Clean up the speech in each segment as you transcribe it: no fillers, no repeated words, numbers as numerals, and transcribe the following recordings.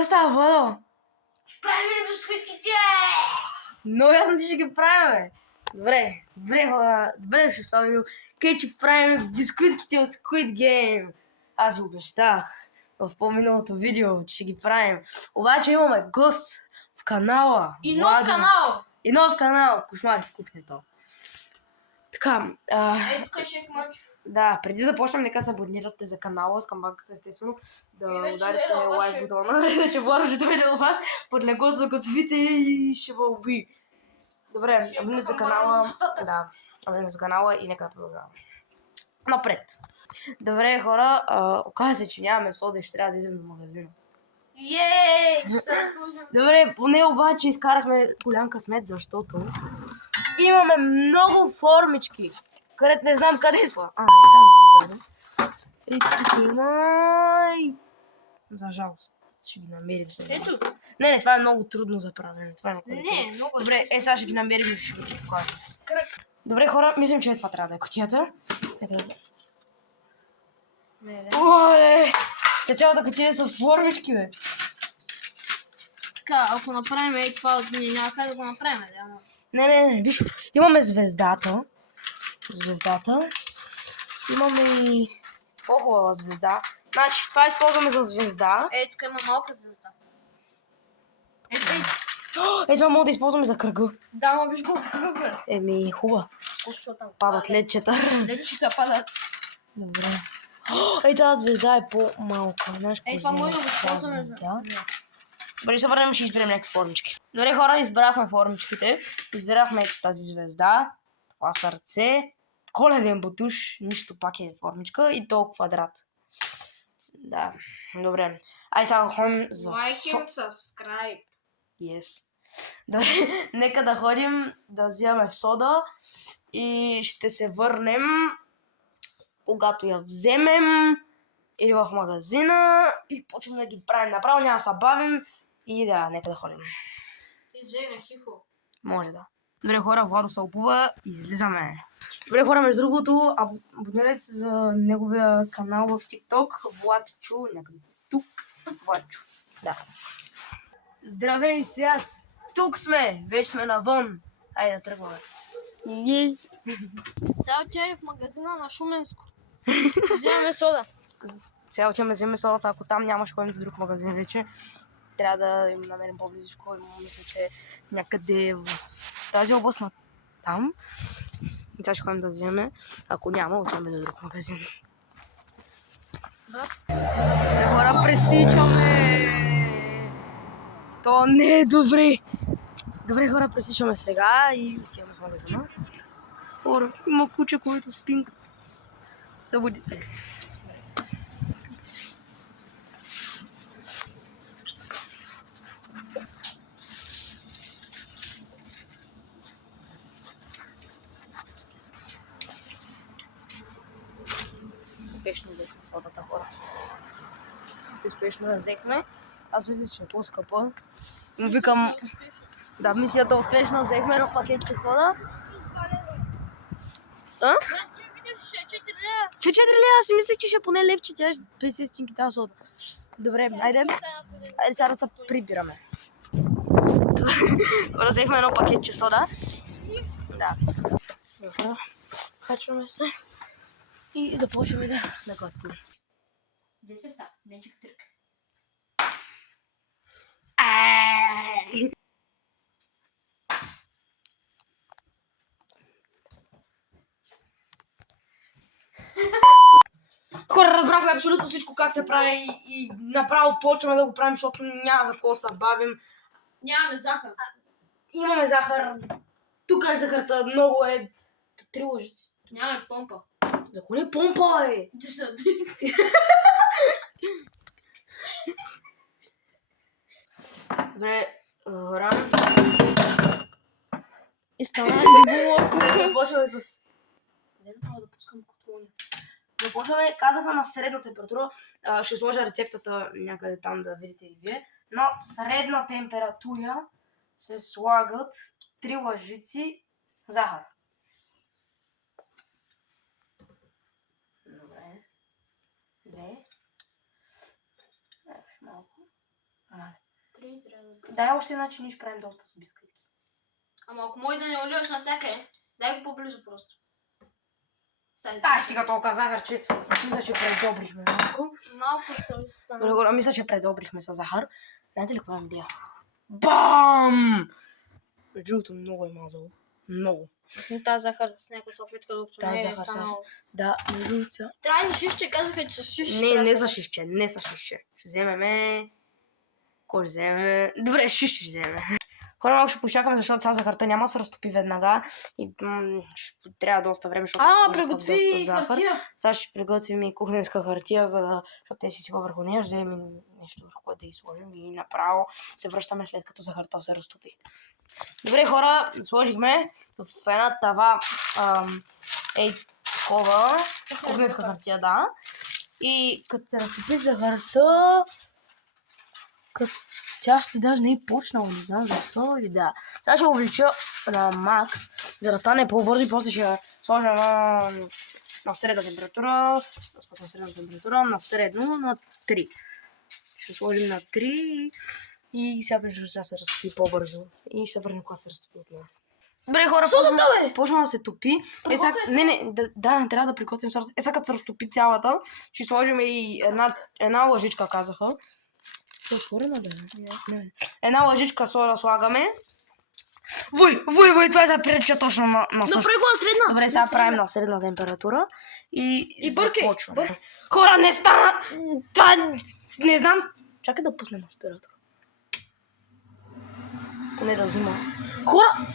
Какво става, Владо? Правим ли бисквитките? Много ясно ти ще ги правим, бе. Добре, хора. Добре, ще слагам. Къде ще правим бисквитките от Squid Game. Аз ви обещах в по-миналото видео, че ще ги правим. Обаче имаме гост в канала. И нов канал. И нов канал. Кошмари в кухнята. Така, Тук е шеф Манчев. да, преди да започнем, нека се абонирате за канала с камбанката, естествено, да Иначе ударите Владо лайк ще- бутона, иначе Владо ще дойде до вас под легото за коцовите и ще ви уби. Добре, Ще абонирайте за пъхам канала. в устата. Да, абонирайте за канала и нека да продължаваме. Напред. Добре, хора, оказа се, че нямаме сода и ще трябва да идем до магазина. Ей, ще се разслужим. Добре, поне обаче изкарахме голям късмет, защото имаме много формички, където не знам къде са. Там отзаде. И тук има... За жалост, ще ги намерим сега. Ето. Не, това е много трудно за правене. Това е много Не, много е. Добре, сега ще ги намерим и ще ви покажем. Добре, хора, мислим, че това трябва да е кутията. Нека да... Оле! Те цялата кутия е с формички, бе. Така, ако направим това, няма как да го направим, да, ама. Не, виж, имаме звездата. Имаме и по-хубава звезда. Значи, това използваме за звезда. Тук има малка звезда. Това мога да използваме за кръга. Да, ама виж го, какъв е. Хубава. Що там? Падат ледчета. Лечите падат. Добре. Тази звезда е по-малка. Това може да го използваме за... Добре, се върнем, ще изберем някакви формички. Добре, хора, избрахме формичките. Избирахме тази звезда, това сърце, коледен бутуш, нищо пак е формичка и то квадрат. Да, добре. Ай сега ходим за... Like and subscribe. Yes. Добре, нека да ходим да взимаме сода и ще се върнем, когато я вземем или в магазина и почваме да ги правим направо, няма да се бавим и да, нека да ходим. Изжега, хихо. Може да. Добре, хора, Владо се опува и излизаме. Добре, хора, между другото, абонирайте се за неговия канал в TikTok, Владчо, някъде тук, Владчо, да. Здравей, свят! Тук сме, вече сме навън. Айде да тръгваме. Сега отиваме в магазина на Шуменско. Взимаме сода. Сега отиваме вземем содата, ако там нямаш ходим в друг магазин вече. Трябва да им намерим по-близко. Мисля, че някъде в тази област на там. И сега ще ходим да вземем. Ако няма, отиваме до друг магазин. Да. Хора, пресичаме! То не е добре. Добре, хора, пресичаме сега и отиваме в магазина. Хора, има куче, което спинка. Събуди се. Успешно взехме содата, хора. Успешно я взехме. Аз мисля, че е по-скъпа. Но викам... Да, мисията успешно взехме едно пакетче сода. А? Че 4 лева, аз си мисля, че ще е поне левче, тя ще 50 стинки тази сода. Добре, айде сега да се прибираме. Взехме едно пакетче сода. Да. Добре, качваме се и започваме да готвим. Де се става? Менчик трък. Хора, разбрахме абсолютно всичко как се прави и направо почваме да го правим, защото няма за какво се бавим. Нямаме захар. Имаме захар. Тук е захарта, много е. 3 лъжици. Нямаме помпа. За кое не помпа, бе? Добре, хора. И стана любоморко. Започваме с... Не трябва да пускам котлони. Започваме, казаха на средна температура. Ще сложа рецептата някъде там да видите и вие. На средна температура се слагат 3 лъжици захар. Добре. 2. Малко. Дай още начин, ние ще правим доста с бисквитки. Ама ако може да не оливаш навсякъде, дай го по-близо просто. Стига толкова захар, че мисля, че предобрихме малко. Малко ще стане. Добре, хора, мисля, че предобрихме с захар. Знаете ли какво имам идея? Бам! Между другото, много е мазало. Много. Тази захар с някаква салфетка, докато Тази не е захар станало. Да, между другото. Трябва да шишче, казаха, че с шишче. Не за шишче, не с шишче. Ще вземеме... Кой ще вземе? Добре, шишче ще вземе. Хора, малко ще почакаме, защото сега захарта няма да се разтопи веднага. И ще трябва доста време, защото приготви доста захар. хартия. Сега ще приготвим и кухненска хартия, защото те си върху нея. Ще вземем нещо върху което да ги сложим и направо се връщаме след като захарта се разтопи. Добре, хора, сложихме в една тава такова кухненска хартия, да. И като се разтопи захарта, тя ще даже не е почнала, не знам защо и да. Сега ще увелича на макс, за да стане по-бързо и после ще сложа на средна температура, на средно на 3. Ще сложим на 3 и сега ще се разтопи по-бързо. И ще се върнем, когато се разтопи отново. Добре, хора, почна да се топи. Да, трябва да приготвим сорта. Сега като се разтопи цялата, ще сложим и една лъжичка, казаха. Отворена да е. Една лъжичка сода слагаме. Това е да прилича точно на Направи го на средна. Добре, сега правим на средна температура и бъркай. Хора, не стана! Това не знам. Чакай да пуснем аспиратора. Поне да взима. Хора,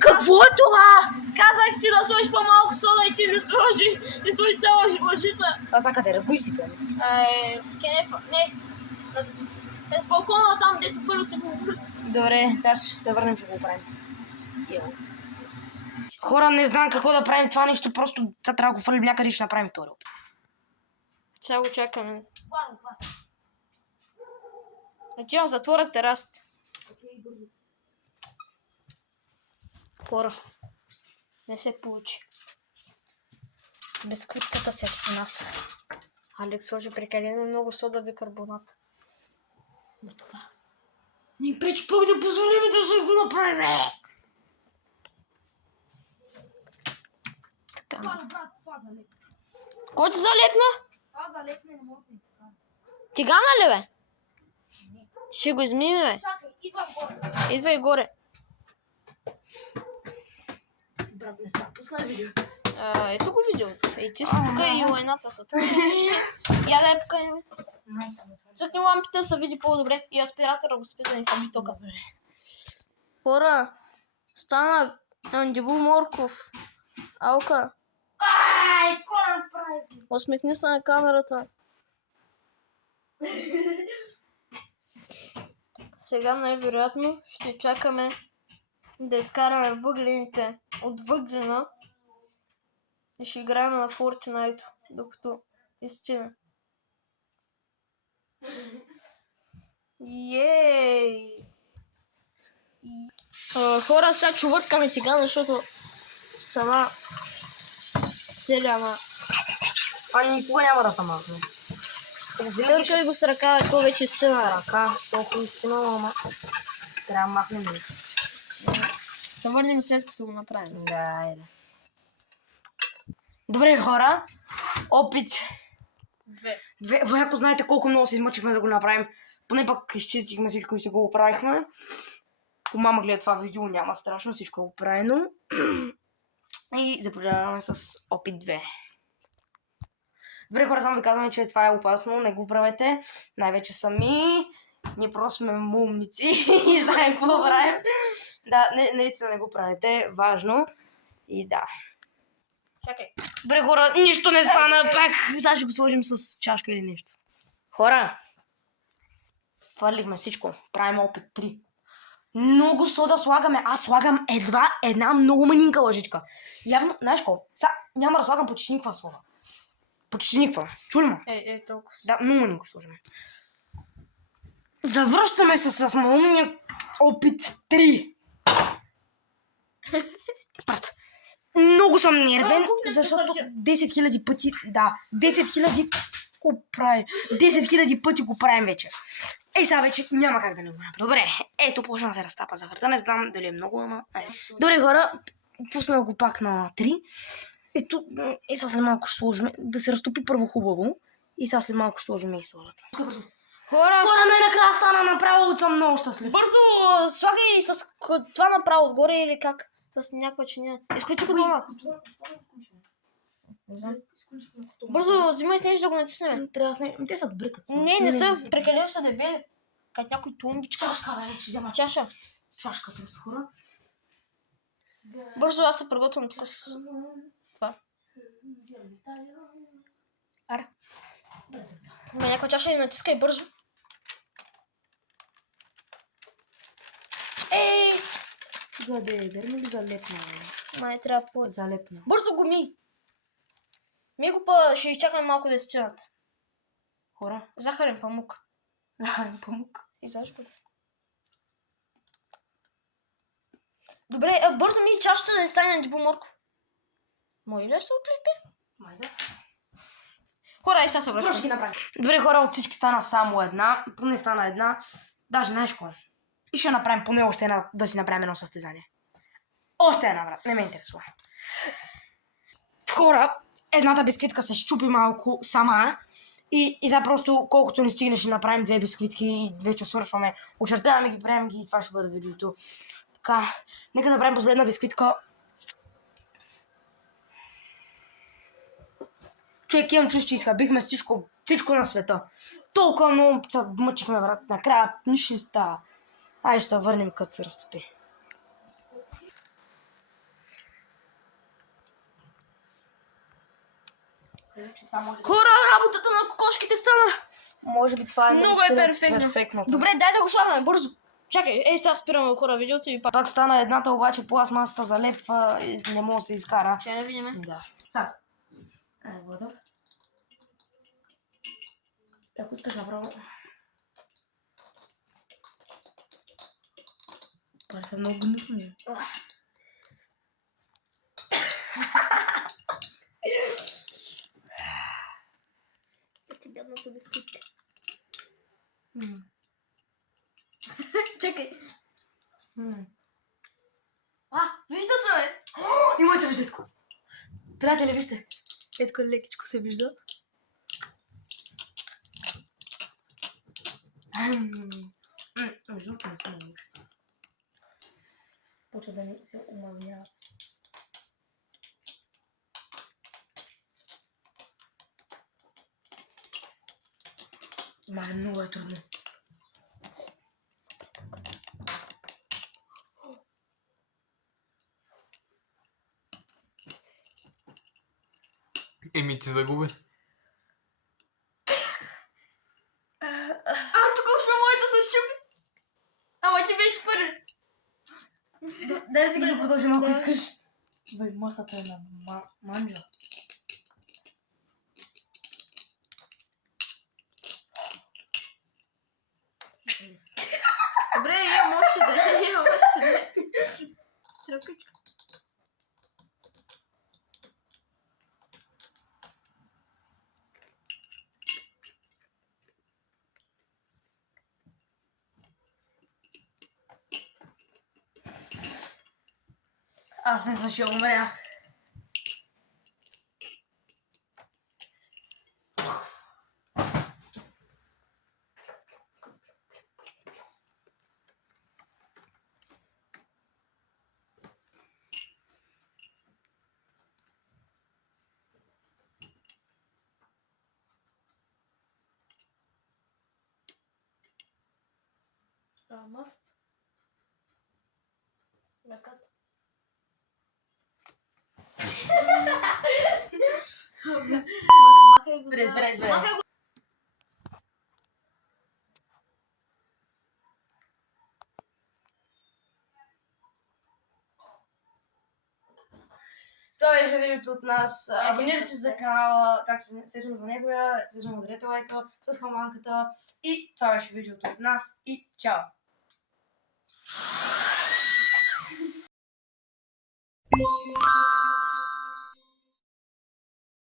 какво е това? Казах ти да сложиш по-малко сода и ти не сложи цяла лъжица. Това са къде? Ръгуй си, бе. Кенефа, не. С балкона там, дето фърлите го обръст. Добре, сега ще се върнем, ще го правим. Хора, не знам какво да правим това нещо, просто сега трябва да го фърлим някъде и ще направим втори опит. Сега го чакаме. Отивам затворят терасата. Хора, Не се получи. бисквитката се е нас. Алекс сложи прекалено много сода бикарбонат. Но това ни пречи пък да позволим да се го направим. Така. Кой ти залепна? Това залепне, не може да се изкара. Тигана ли, бе? Ще го измиме, бе. Чакай, идвам горе. Идвай горе. Брат, не става, пусна видео. Ето го видеото. Ей, ти си тук и лайната са тук. Я дай поканим. Цъкни лампите се види по-добре и аспиратора го спи да ни хаби тока. Хора, стана Андибу Морков. Алка, Ай, кой направи? усмихни се на камерата. Сега най-вероятно ще чакаме да изкараме въглените от въглена и ще играем на Fortnite, докато изтине. Ей! Хора, сега чувърткаме тигана, защото сама целя, ама Никога няма да се махне. църкай го с ръка, то вече сина. Ръка, толкова силно, ама трябва да махнем. Ще върнем след като го направим. Да, айде. Добре, хора. Опит. Вие ако знаете колко много се измъчихме да го направим, поне пък изчистихме всичко и ще го оправихме. По мама гледа това видео, няма страшно, всичко е оправено. И започваме с опит 2. Добре, хора, само ви казваме, че това е опасно, не го правете. Най-вече сами. Ние просто сме умници и знаем какво правим. Да, наистина не го правите, важно. И да. Чакай. Добре, хора, нищо не стана пак. Сега ще го сложим с чашка или нещо. Хора, хвърлихме всичко. Правим опит 3. Много сода слагаме. Аз слагам едва една много манинка лъжичка. Явно, знаеш какво? Сега няма да слагам почти никаква сода. Почти никаква. Чули ме? Толкова. Да, много манинко сложим. Завръщаме се с малумния опит 3. Брат, много съм нервен, защото 10 000 пъти, да, 10 000 го правим. 10 000 пъти го правим вече. Ей, сега вече няма как да не го направя. Добре, ето почна се разтапа захарта. Не знам дали е много, ама... Добре, хора, пусна го пак на 3. Ето, и сега след малко ще сложим, да се разтопи първо хубаво. И сега след малко ще сложим и солата. Хора, Накрая стана направо, съм много щастлив. бързо слагай с това направо отгоре или как? С някаква чиния. Изключи котлона. Бързо, взимай снеж да го натиснем. Трябва да снем. Те са добри като са. Не са. Прекалено са дебели. Как някой тумбичка. Чашка, бе, ще взема Чаша. чашка просто, хора. Бързо, аз се приготвям тук с това. Аре. Има някаква чаша и натискай бързо. Ей! Гаде, верно ли залепна, бе? Май трябва по... Залепна. Бързо го ми! Ми го па, ще изчакаме малко да стинат. Хора. Захарен памук. Захарен памук. И защо? Добре, бързо ми чашата да не стане на Дибо Морков. Може ли да се отлепи? Май да. Хора, и сега се връщам. Просто ги направим. Добре, хора, от всички стана само една. Поне стана една. Даже знаеш какво? И ще направим поне още една, да си направим едно състезание. Още една, брат. Не ме интересува. Хора, едната бисквитка се щупи малко сама. И сега просто, колкото ни стигне, ще направим 2 бисквитки и вече свършваме. Очертаваме ги, правим ги и това ще бъде видеото. Така, нека да направим последна бисквитка. Човек, имам чувство, че изхабихме всичко на света. Толкова много се мъчихме, брат. Накрая нищо не става. Ай, ще се върнем, като се разтопи. Хора, работата на кокошките стана. Може би това е Много наистина перфектно. перфектното. Добре, дай да го слагаме бързо. Чакай, сега спираме хора видеото и пак. Пак стана едната, обаче пластмасата залепва и не може да се изкара. Ще да видим. Да. Сега. Вода. Ако искаш направо. Това са много гнусни. Бедната бисквитка. Чакай. Вижда се, бе! И моите вижда етко. Приятели, вижте. Етко лекичко се вижда. Между другото не съм много. Почва да ми се омазнява. Май, много е трудно. Еми ти загуби. Тук още моята се щупи. Ама ти беше първи. Дай си да продължим, ако искаш. Бай, масата е на манджа. Добре, имам още да. Стрелкичка. Аз мисля, ще умрях. Must. Ръката. Разбирай. Това беше видеото от нас. Абонирайте се за канала, както се сещам за неговия, също ударете лайка с камбанката. И това беше видеото от нас и чао!